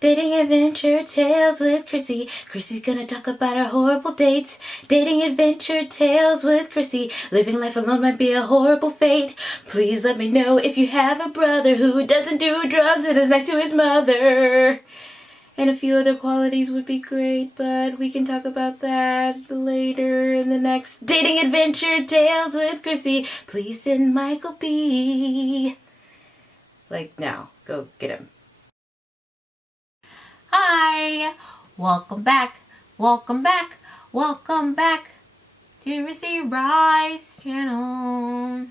Dating adventure tales with Chrissy. Chrissy's gonna talk about her horrible dates. Dating adventure tales with Chrissy. Living life alone might be a horrible fate. Please let me know if you have a brother who doesn't do drugs and is nice to his mother. And a few other qualities would be great, but we can talk about that later in the next Dating Adventure Tales with Chrissy. Please send Michael B. Like now. Go get him. Hi! Welcome back. Welcome back. Welcome back to Rissy Rice channel.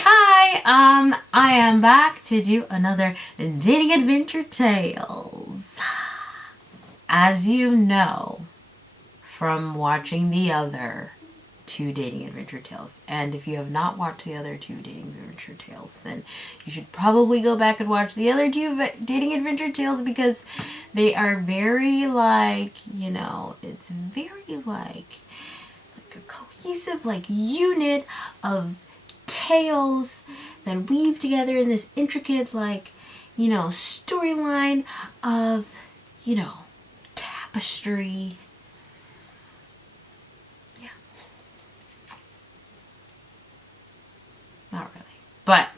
Hi, I am back to do another Dating Adventure Tales. As you know from watching the other two Dating Adventure Tales, and if you have not watched the other two Dating Adventure Tales, then you should probably go back and watch the other two Dating Adventure Tales, because they are very like, you know, it's very like a cohesive unit of tales that weave together in this intricate storyline of tapestry. Yeah, not really, but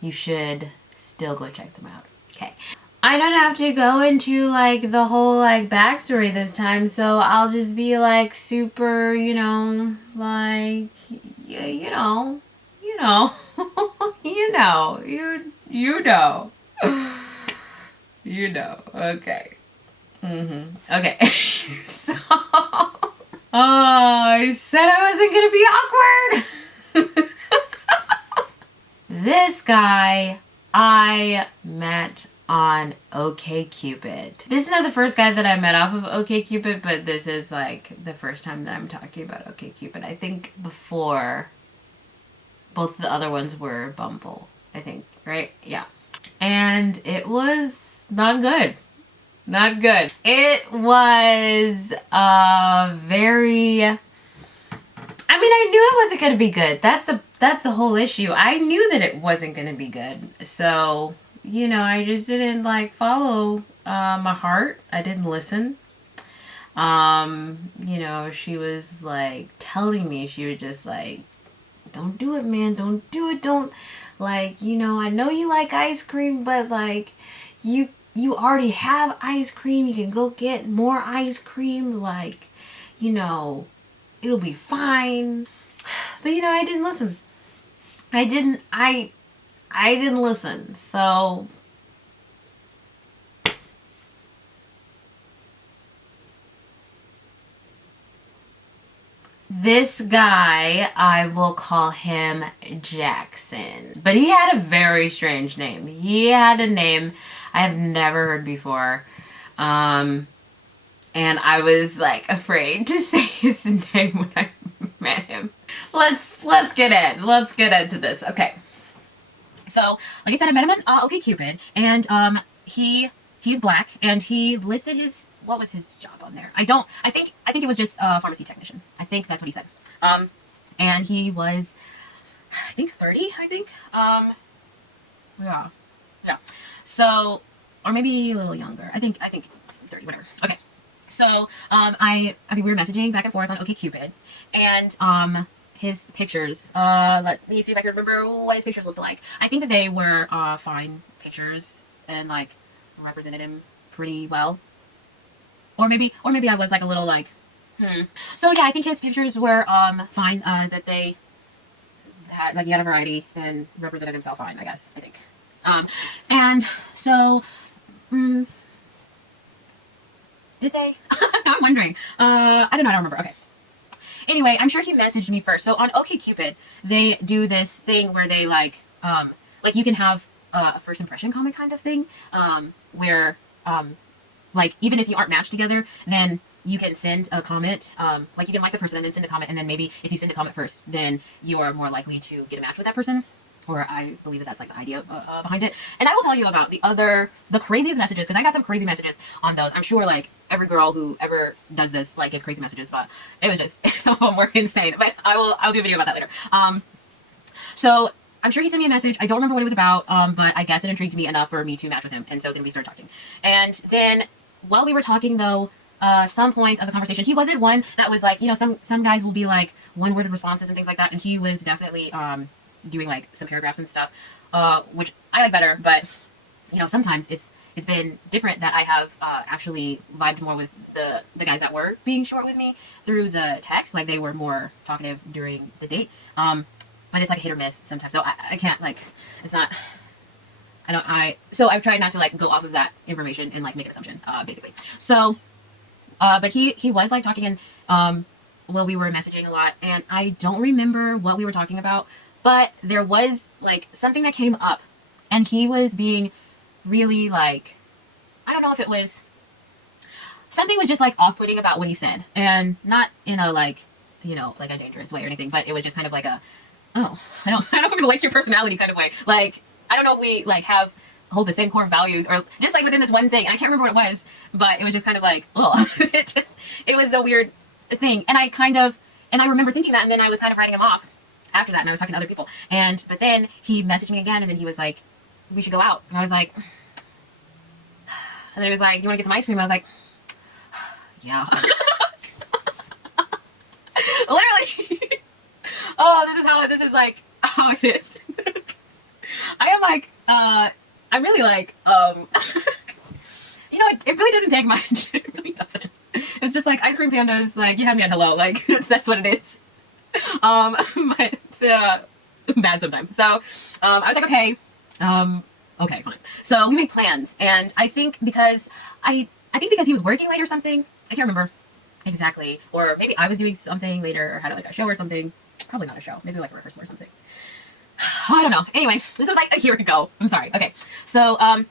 you should still go check them out. Okay, I don't have to go into the whole backstory this time, so I'll just be super, you know, you know, you know, okay. Okay, so, I said I wasn't gonna be awkward. This guy I met on OkCupid. This is not the first guy that I met off of OkCupid, but this is the first time that I'm talking about OkCupid. I think before, both the other ones were Bumble, I think, right? Yeah. And it was not good. Not good. It was very... I mean, I knew it wasn't going to be good. That's the whole issue. I knew that it wasn't going to be good. So, you know, I just didn't follow my heart. I didn't listen. You know, she was telling me, she was just don't do it, man. Don't do it. Don't, you know, I know you like ice cream, but you already have ice cream. You can go get more ice cream. You know, it'll be fine. But, you know, I didn't listen. I didn't listen. So this guy, I will call him Jackson. But he had a very strange name. He had a name I have never heard before. And I was afraid to say his name when I met him. Let's get into this. Okay. So, like I said, I met him on OkCupid, and he's black, and he listed his, what was his job on there? I think it was just a pharmacy technician. I think that's what he said. And he was, I think 30, I think. Yeah. So, or maybe a little younger. I think 30, whatever. Okay. So, I mean, we were messaging back and forth on OkCupid, and his pictures, let me see if I can remember what his pictures looked like. I think that they were fine pictures and represented him pretty well. Or maybe I was a little So yeah, I think his pictures were fine, that they had he had a variety and represented himself fine, I guess, I think. And so did they? I'm wondering. I don't remember. Okay. Anyway, I'm sure he messaged me first. So on OkCupid, they do this thing where they you can have a first impression comment kind of thing, where even if you aren't matched together, then you can send a comment. You can like the person and then send a comment, and then maybe if you send a comment first, then you are more likely to get a match with that person. or I believe that that's like the idea behind it. And I will tell you about the craziest messages, because I got some crazy messages on those. I'm sure like every girl who ever does this like gets crazy messages, but it was just some of them were insane. But I'll do a video about that later. So I'm sure he sent me a message. I don't remember what it was about, but I guess it intrigued me enough for me to match with him. And so then we started talking. And then while we were talking though, some points of the conversation, he wasn't one that was like, you know, some guys will be like one-worded responses and things like that. And he was definitely doing like some paragraphs and stuff, which I like better. But, you know, sometimes it's been different that I have actually vibed more with the guys that were being short with me through the text. Like they were more talkative during the date. But it's like a hit or miss sometimes. So I can't like, it's not, so I've tried not to like go off of that information and like make an assumption, basically. So, but he was like talking and, well, we were messaging a lot and I don't remember what we were talking about, but there was like something that came up and he was being really like, I don't know if it was, something was just like off-putting about what he said, and not in a like, you know, like a dangerous way or anything, but it was just kind of like a, oh, I don't know if I'm gonna like your personality kind of way. Like, I don't know if we like hold the same core values or just like within this one thing. And I can't remember what it was, but it was just kind of like, oh, it was a weird thing. And I remember thinking that, and then I was kind of writing him off after that, and I was talking to other people. But then he messaged me again, and then he was like, we should go out. And I was like, and then he was like, do you want to get some ice cream? I was like, yeah. Literally. Oh, this is like how it is. I am like, I'm really like, you know, it really doesn't take much. It really doesn't. It's just like ice cream pandas, like you had me at hello, like that's what it is. But it's bad sometimes. So I was like, okay, okay, fine. So we made plans, and I think because he was working late or something, I can't remember exactly, or maybe I was doing something later or had like a show or something. Probably not a show, maybe like a rehearsal or something. I don't know. Anyway, this was like a year ago. I'm sorry. Okay, so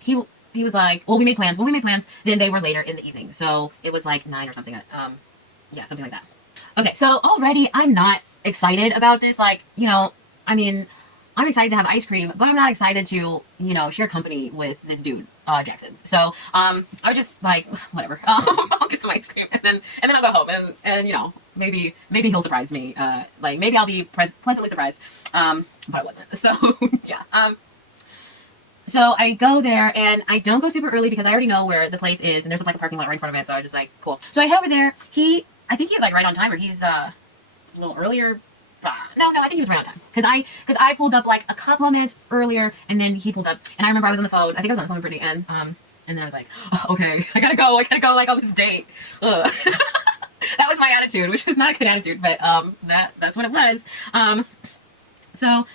he was like, well, we made plans. When we made plans, then they were later in the evening, so it was like 9 or something. Yeah, something like that. Okay, so already I'm not excited about this. Like, you know, I mean, I'm excited to have ice cream, but I'm not excited to, you know, share company with this dude, Jackson. So, I was just like, whatever. I'll get some ice cream and then I'll go home and you know, maybe he'll surprise me. Like maybe I'll be pleasantly surprised. But I wasn't. So, yeah. So I go there and I don't go super early because I already know where the place is and there's like a parking lot right in front of it. So I was just like, cool. So I head over there. I think he's like right on time, or he's a little earlier. No, I think he was right on time. Cause I pulled up like a couple of minutes earlier, and then he pulled up, and I remember I was on the phone. I think I was on the phone pretty end. And then I was like, oh, okay, I gotta go like on this date. Ugh. That was my attitude, which was not a good attitude, but that's what it was. So,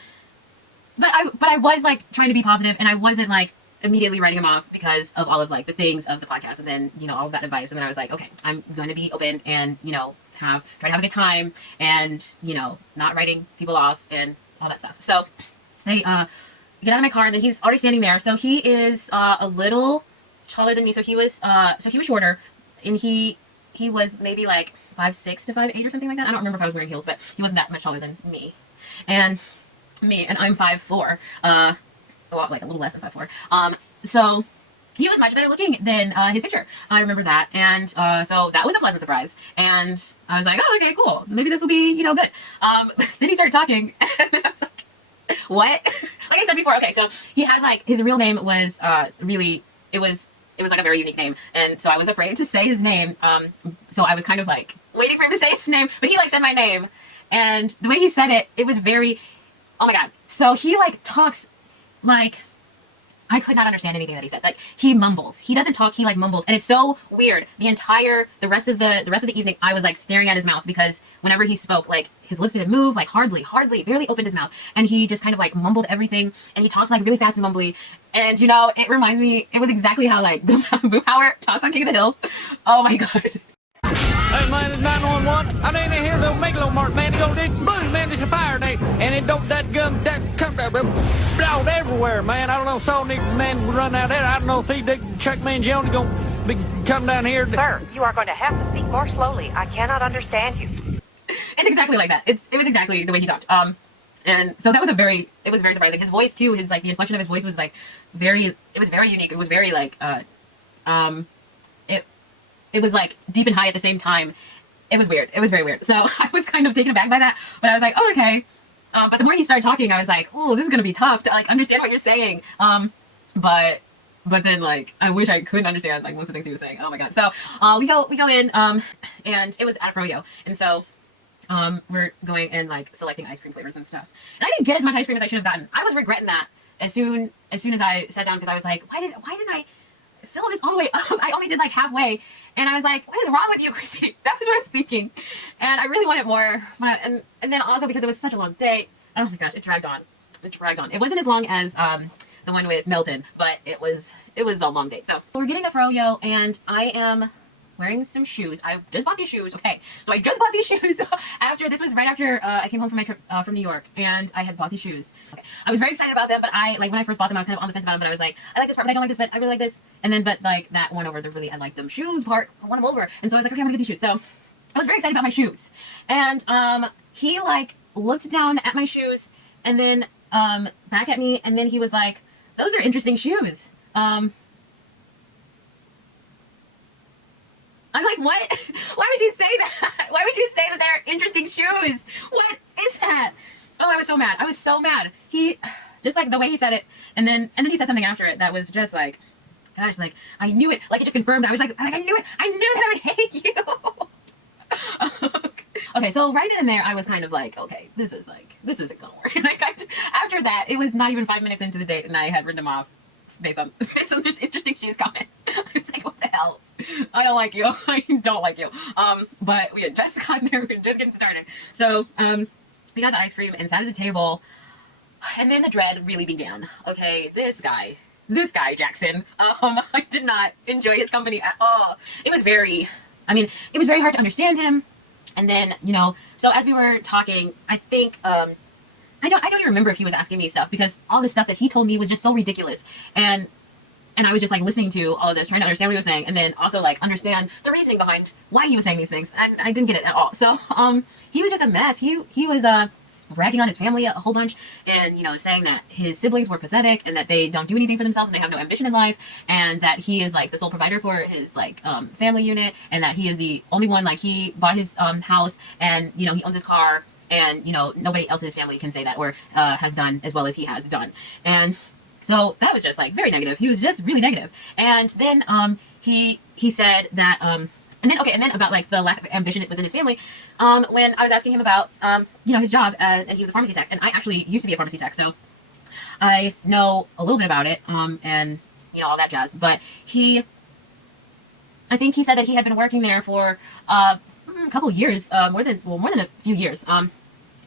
but I was like trying to be positive, and I wasn't like immediately writing him off because of all of like the things of the podcast, and then, you know, all of that advice. And then I was like, okay, I'm going to be open and, you know, try to have a good time, and, you know, not writing people off and all that stuff. So I get out of my car, and then he's already standing there. So he is a little taller than me. So he was shorter, and he was maybe like 5'6" to 5'8" or something like that. I don't remember if I was wearing heels, but he wasn't that much taller than me. And I'm 5'4", like a little less than 5'4". So he was much better looking than his picture. I remember that. And so that was a pleasant surprise. And I was like, oh, okay, cool. Maybe this will be, you know, good. Then he started talking, and I was like, what? Like I said before, okay, so he had like, his real name was it was like a very unique name. And so I was afraid to say his name. So I was kind of like waiting for him to say his name, but he like said my name. And the way he said it, it was very, oh my God. So he like talks like, I could not understand anything that he said. Like, he mumbles. He doesn't talk, he like mumbles. And it's so weird. The rest of the evening, I was like staring at his mouth, because whenever he spoke, like his lips didn't move, like hardly, barely opened his mouth. And he just kind of like mumbled everything. And he talks like really fast and mumbly. And you know, it reminds me, it was exactly how like Boom Howard talks on King of the Hill. Oh my God. Hey man, it's 911. I ain't in here no Megalo Mart, man. They go this blue, man. It's a fire day, and it don't that gum that come out everywhere, man. I don't know. Saw Nick man run out there. I don't know if he Chuck Mangione gonna be come down here. Sir, you are going to have to speak more slowly. I cannot understand you. It's exactly like that. It was exactly the way he talked. And so that was it was very surprising. His voice too, his like the inflection of his voice was like it was very unique. It was very like um it it was like deep and high at the same time. It was weird. It was very weird. So I was kind of taken aback by that, but I was like, oh, okay. But the more he started talking, I was like, oh, this is gonna be tough to like understand what you're saying. But then like I wish I could understand like most of the things he was saying. Oh my god. So we go in and it was at a froyo, and so we're going and like selecting ice cream flavors and stuff. And I didn't get as much ice cream as I should have gotten. I was regretting that as soon as I sat down, because I was like, why didn't I fill this all the way up? I only did like halfway, and I was like, what is wrong with you, Chrissy? That was what I was thinking, and I really wanted more. And then also because it was such a long day. Oh my gosh, it dragged on. It wasn't as long as the one with Milton, but it was a long day. So we're getting the froyo, and I am wearing some shoes. I just bought these shoes. Okay, so I just bought these shoes after, this was right after I came home from my trip from New York, and I had bought these shoes. Okay. I was very excited about them, but when I first bought them, I was kind of on the fence about them, but I was like, I like this part, but I don't like this, but I really like this. And then, but like that won over I like them shoes part, I won them over. And so I was like, okay, I'm gonna get these shoes. So I was very excited about my shoes. And he like looked down at my shoes and then back at me, and then he was like, those are interesting shoes. I'm like, what? Why would you say that? Why would you say that they're interesting shoes? What is that? Oh, I was so mad. I was so mad. He, just like the way he said it, and then he said something after it that was just like, gosh, like, I knew it. Like, it just confirmed. I was like, I knew it. I knew that I would hate you. Okay, so right in there, I was kind of like, okay, this isn't gonna work. Like, after that, it was not even 5 minutes into the date, and I had written him off based on this interesting shoes comment. It's like, what the hell? I don't like you. I don't like you. But we had just gotten there. We were just getting started. So, we got the ice cream and sat at the table, and then the dread really began. Okay, this guy, Jackson, I did not enjoy his company at all. It was very hard to understand him. And then, so as we were talking, I think, I don't even remember if he was asking me stuff, because all the stuff that he told me was just so ridiculous. And I was just like listening to all of this, trying to understand what he was saying, and then also like understand the reasoning behind why he was saying these things. And I didn't get it at all. So he was just a mess. He was bragging on his family a whole bunch, and saying that his siblings were pathetic and that they don't do anything for themselves and they have no ambition in life, and that he is like the sole provider for his like family unit, and that he is the only one, like he bought his house, and he owns his car, and nobody else in his family can say that or has done as well as he has done. And so that was just like very negative. He was just really negative. And then he said that and then about like the lack of ambition within his family, when I was asking him about his job, and he was a pharmacy tech, and I actually used to be a pharmacy tech, so I know a little bit about it, and all that jazz. But I think he said that he had been working there for a couple of years, more than a few years,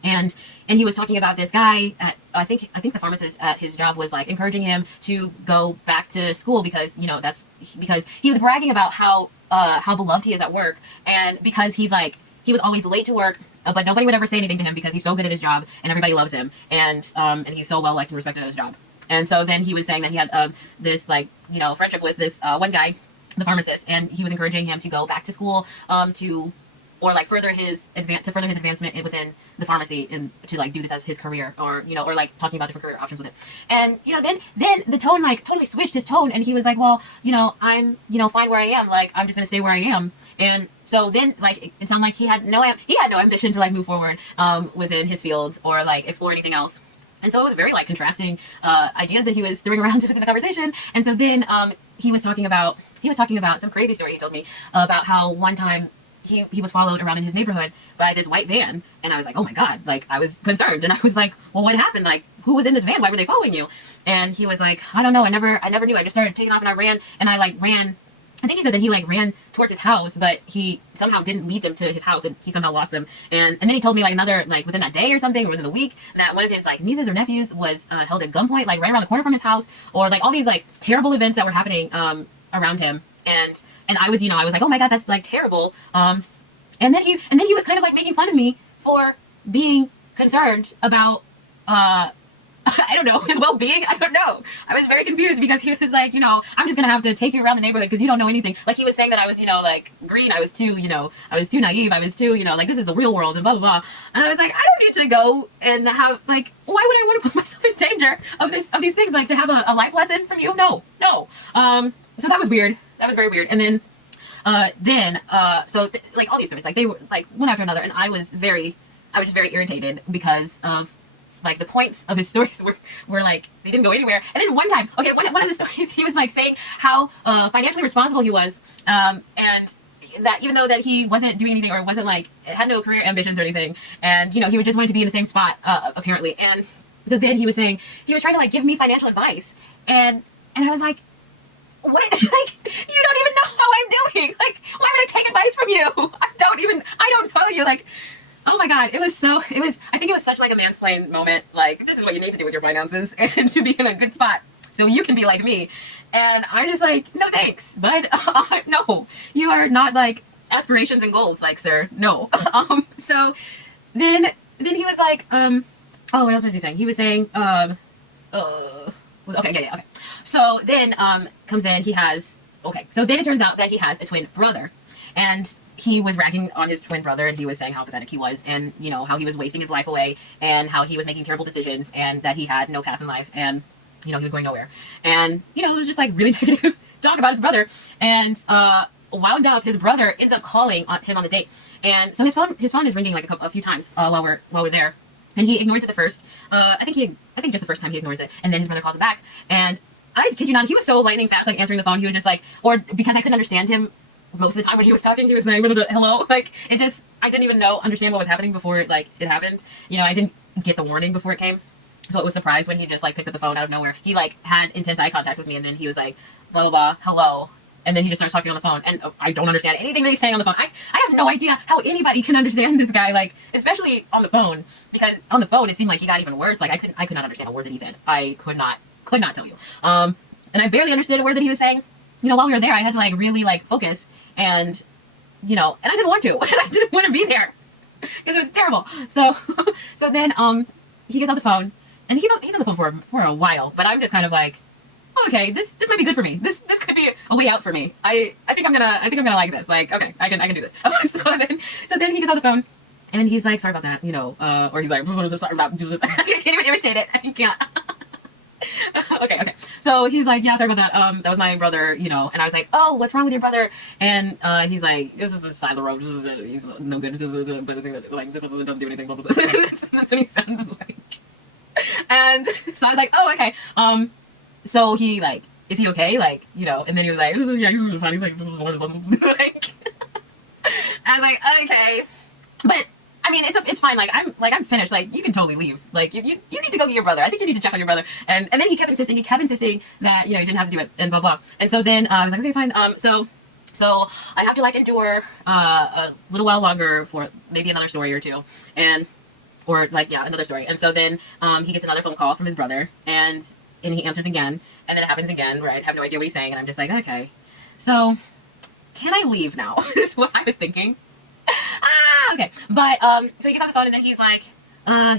and he was talking about this guy at, I think the pharmacist at his job was like encouraging him to go back to school, because that's because he was bragging about how beloved he is at work, and because he was always late to work, but nobody would ever say anything to him because he's so good at his job and everybody loves him, and he's so well liked and respected at his job. And so then he was saying that he had this friendship with this one guy, the pharmacist, and he was encouraging him to go back to school to further his advancement within the pharmacy, and to like do this as his career, or like talking about different career options with it. And then the tone like totally switched his tone, and he was like, well, I'm fine where I am, like I'm just gonna stay where I am. And so then like it sounded like he had no ambition to like move forward within his field or like explore anything else. And so it was very like contrasting ideas that he was throwing around within the conversation. And so then he was talking about some crazy story he told me about how one time he was followed around in his neighborhood by this white van, and I was like, oh my god, like I was concerned, and I was like, well, what happened? Like, who was in this van? Why were they following you? And he was like, I don't know, I never knew. I just started taking off, and I ran. I think he said that he like ran towards his house, but he somehow didn't lead them to his house, and he somehow lost them. And then he told me like another, like within that day or something, or within the week, that one of his like nieces or nephews was held at gunpoint, like right around the corner from his house, or like all these like terrible events that were happening around him. And I was, I was like, oh my god, that's like terrible. And then he was kind of like making fun of me for being concerned about I don't know, his well-being. I don't know. I was very confused because he was like, I'm just gonna have to take you around the neighborhood because you don't know anything. Like he was saying that I was, like green. I was too, I was too naive. I was too, like this is the real world and blah blah blah. And I was like, I don't need to go and have like, why would I want to put myself in danger of these things? Like to have a life lesson from you? No. So that was weird. That was very weird. And then like all these stories, like they were like one after another, and I was very irritated because of like the points of his stories were like they didn't go anywhere. And then one time, okay, one of the stories, he was like saying how financially responsible he was, and that even though that he wasn't doing anything or wasn't like had no career ambitions or anything, and he would just want to be in the same spot apparently. And so then he was saying he was trying to like give me financial advice, and I was like, what? Like, you don't even know how I'm doing. Like, why would I take advice from you? I don't know you. Like, oh my God. I think it was such like a mansplain moment. Like, this is what you need to do with your finances and to be in a good spot so you can be like me. And I'm just like, no thanks. But no, you are not like aspirations and goals, like, sir. No. So then he was like, oh, what else was he saying? He was saying, okay. So then comes in, so then it turns out that he has a twin brother, and he was ragging on his twin brother, and he was saying how pathetic he was, and how he was wasting his life away, and how he was making terrible decisions, and that he had no path in life, and he was going nowhere. And it was just like really negative talk about his brother. And wound up, his brother ends up calling him on the date, and so his phone is ringing like a few times while we're there. And he ignores it the first. I think just the first time he ignores it, and then his brother calls him back. And I kid you not, he was so lightning fast, like answering the phone. He was just like, or because I couldn't understand him most of the time when he was talking, he was like, hello. Like I didn't even understand what was happening before it happened. I didn't get the warning before it came, so I was surprised when he just like picked up the phone out of nowhere. He like had intense eye contact with me, and then he was like, blah blah blah, hello. And then he just starts talking on the phone, and I don't understand anything that he's saying on the phone. I have no idea how anybody can understand this guy, like, especially on the phone, because on the phone it seemed like he got even worse. Like I could not understand a word that he said. I could not tell you. And I barely understood a word that he was saying. While we were there, I had to like really like focus, and and I didn't want to, and I didn't want to be there because it was terrible. So then he gets on the phone, and he's on the phone for a while, but I'm just kind of like, okay, this might be good for me. This could be a way out for me. I think I'm gonna like this. Like, okay, I can do this. So then he gets on the phone, and he's like, sorry about that, or he's like, sorry about I can't even imitate it. I can't. Okay. So he's like, yeah, sorry about that. That was my brother, and I was like, oh, what's wrong with your brother? And he's like, it was just a side of the road. He's no good. Like, just doesn't do anything. That's what he sounds like. And so I was like, oh, okay. So he like, is he okay? Like, and then he was like, yeah, he was fine. He's like, like, I was like, okay, but I mean, it's fine. Like, I'm finished. Like, you can totally leave. Like, you need to go get your brother. I think you need to check on your brother. And then he kept insisting that you didn't have to do it and blah blah. And so then I was like, okay, fine. So I have to like endure a little while longer for maybe another story or two, another story. And so then he gets another phone call from his brother, and he answers again, and then it happens again where I have no idea what he's saying, and I'm just like, okay, so can I leave now? Is what I was thinking. Okay, but so he gets on the phone, and then he's like,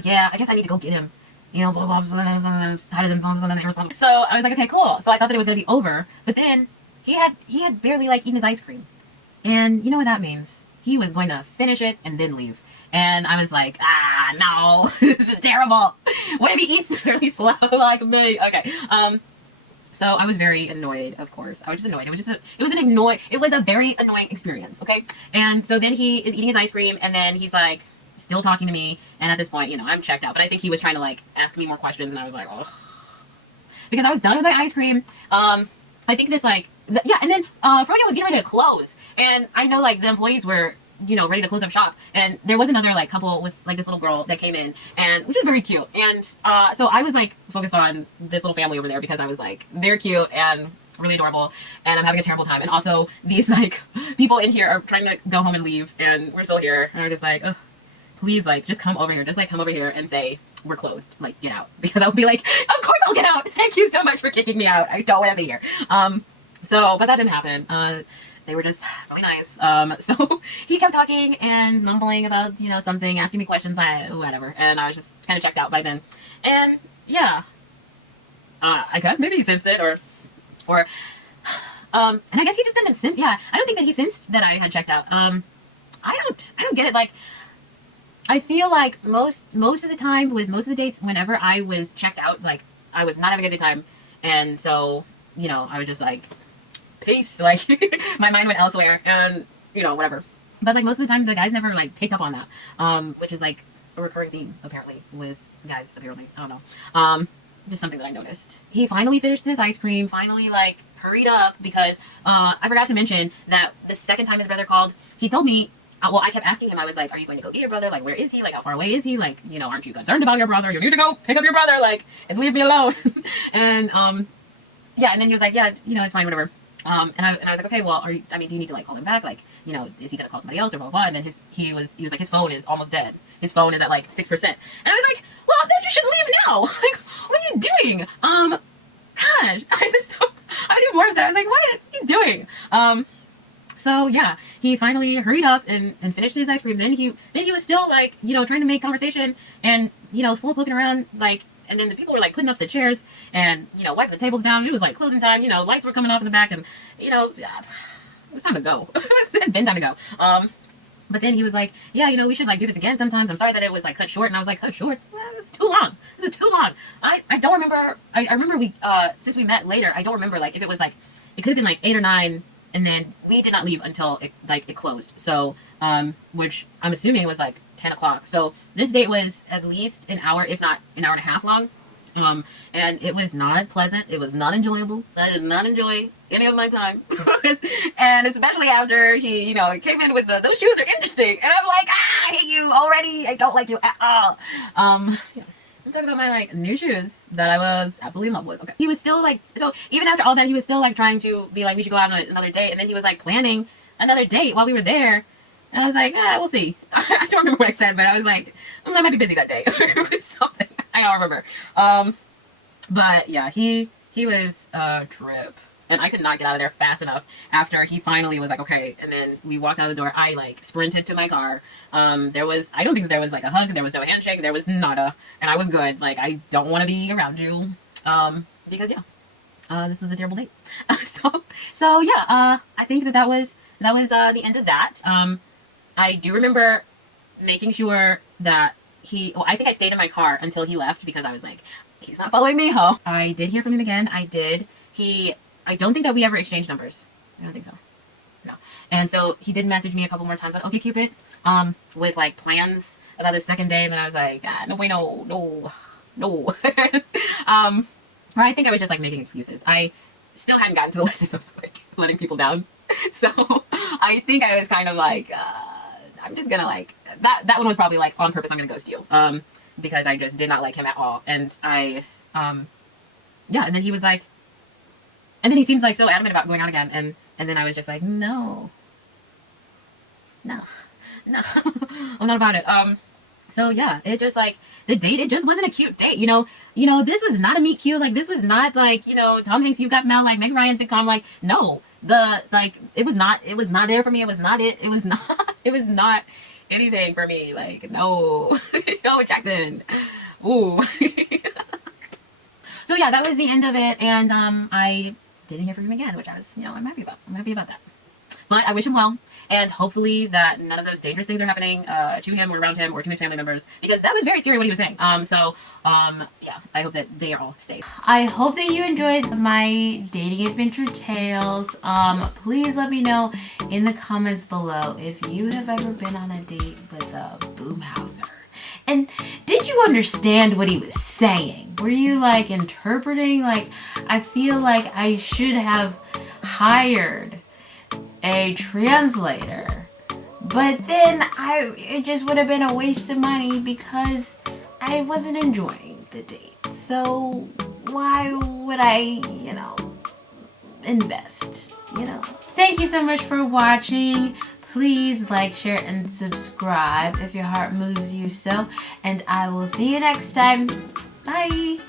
yeah, I guess I need to go get him, blah blah blah. I'm tired of them, irresponsible. So I was like, okay, cool. So I thought that it was gonna be over, but then he had barely like eaten his ice cream, and you know what that means? He was going to finish it and then leave. And I was like, no, this is terrible. What if he eats really slow like me? Okay. So I was very annoyed, of course. I was just annoyed. It was a very annoying experience, okay? And so then he is eating his ice cream, and then he's like still talking to me, and at this point, I'm checked out. But I think he was trying to like ask me more questions, and I was like, oh. Because I was done with my ice cream. I think this and then Froyo was getting ready to close. And I know like the employees were ready to close up shop, and there was another like couple with like this little girl that came in, and which was very cute. And so I was like focused on this little family over there because I was like, they're cute and really adorable, and I'm having a terrible time. And also these like people in here are trying to go home and leave, and we're still here, and I'm just like, ugh, please, like, just come over here, and say we're closed, like, get out. Because I would be like, of course I'll get out, thank you so much for kicking me out, I don't want to be here. But that didn't happen. They were just really nice. So he kept talking and mumbling about, something, asking me questions, whatever. And I was just kind of checked out by then. And yeah, I guess maybe he sensed it, or and I guess he just didn't sense. Yeah, I don't think that he sensed that I had checked out. I don't get it. Like, I feel like most of the time with most of the dates, whenever I was checked out, like I was not having a good time, and so I was just like, peace. Like my mind went elsewhere, and whatever. But like most of the time, the guys never like picked up on that, which is like a recurring theme apparently with guys. Apparently, I don't know. Just something that I noticed. He finally finished his ice cream. Finally, like hurried up because I forgot to mention that the second time his brother called, he told me. Well, I kept asking him. I was like, "Are you going to go get your brother? Like, where is he? Like, how far away is he? Like, aren't you concerned about your brother? You need to go pick up your brother, like, and leave me alone." And yeah. And then he was like, "Yeah, it's fine, whatever." And I was like, "Okay, well, do you need to like call him back? Like, is he gonna call somebody else or blah blah?" And then he was like, his phone is almost dead. His phone is at like 6%. And I was like, "Well, then you should leave now. Like, what are you doing?" Gosh, I was even more upset. I was like, "What are you doing?" So yeah, he finally hurried up and finished his ice cream. Then he was still like, trying to make conversation and, slow poking around, like, and then the people were like putting up the chairs and, wiping the tables down. It was like closing time, lights were coming off in the back and, it was time to go. It had been time to go. But then he was like, "Yeah, we should like do this again sometimes. I'm sorry that it was like cut short." And I was like, "Cut short? This is too long. This is too long." I don't remember. I remember we, since we met later, I don't remember like if it was like, it could have been like 8 or 9. And then we did not leave until it closed. So, which I'm assuming was like 10 o'clock. So this date was at least an hour, if not an hour and a half long. And it was not pleasant. It was not enjoyable. I did not enjoy any of my time. And especially after he, came in with those shoes are interesting. And I'm like, I hate you already. I don't like you at all. Yeah. I'm talking about my like new shoes that I was absolutely in love with. Okay. He was still like, so even after all that, he was still like trying to be like, we should go out on another date. And then he was like planning another date while we were there. And I was like, we'll see. I don't remember what I said, but I was like, I might be busy that day or something. I don't remember. But yeah, he was a trip. And I could not get out of there fast enough after he finally was like, okay. And then we walked out the door. I like sprinted to my car. I don't think there was like a hug. There was no handshake. There was nada. And I was good. Like, I don't want to be around you. Because yeah, this was a terrible date. So yeah, I think that was the end of that. I do remember making sure that I think I stayed in my car until he left because I was like, he's not following me home. I did hear from him again. I did. I don't think that we ever exchanged numbers. I don't think so. No. And so he did message me a couple more times on OkCupid, with like plans about the second day. And then I was like, no way, no. Or I think I was just like making excuses. I still hadn't gotten to the lesson of like letting people down. So I think I was kind of like, I'm just gonna like, that one was probably like on purpose. I'm gonna ghost you. Because I just did not like him at all. And yeah. And then he was like, and then he seems like so adamant about going out again, and then I was just like, no, I'm not about it. So yeah, it just like the date, it just wasn't a cute date, this was not a meet cute, like this was not like, Tom Hanks, You Got Mail, like Meg Ryan sitcom, like no, it was not there for me, it was not anything for me, like no, no Jackson, ooh. So yeah, that was the end of it, and I didn't hear from him again, which I was, I'm happy about. I'm happy about that. But I wish him well, and hopefully that none of those dangerous things are happening to him or around him or to his family members, because that was very scary what he was saying. Yeah, I hope that they are all safe. I hope that you enjoyed my dating adventure tales. Please let me know in the comments below if you have ever been on a date with a Boomhauser. And did you understand what he was saying? Were you like interpreting? Like, I feel like I should have hired a translator, but then it just would have been a waste of money because I wasn't enjoying the date. So why would I, invest, Thank you so much for watching. Please like, share, and subscribe if your heart moves you so. And I will see you next time. Bye.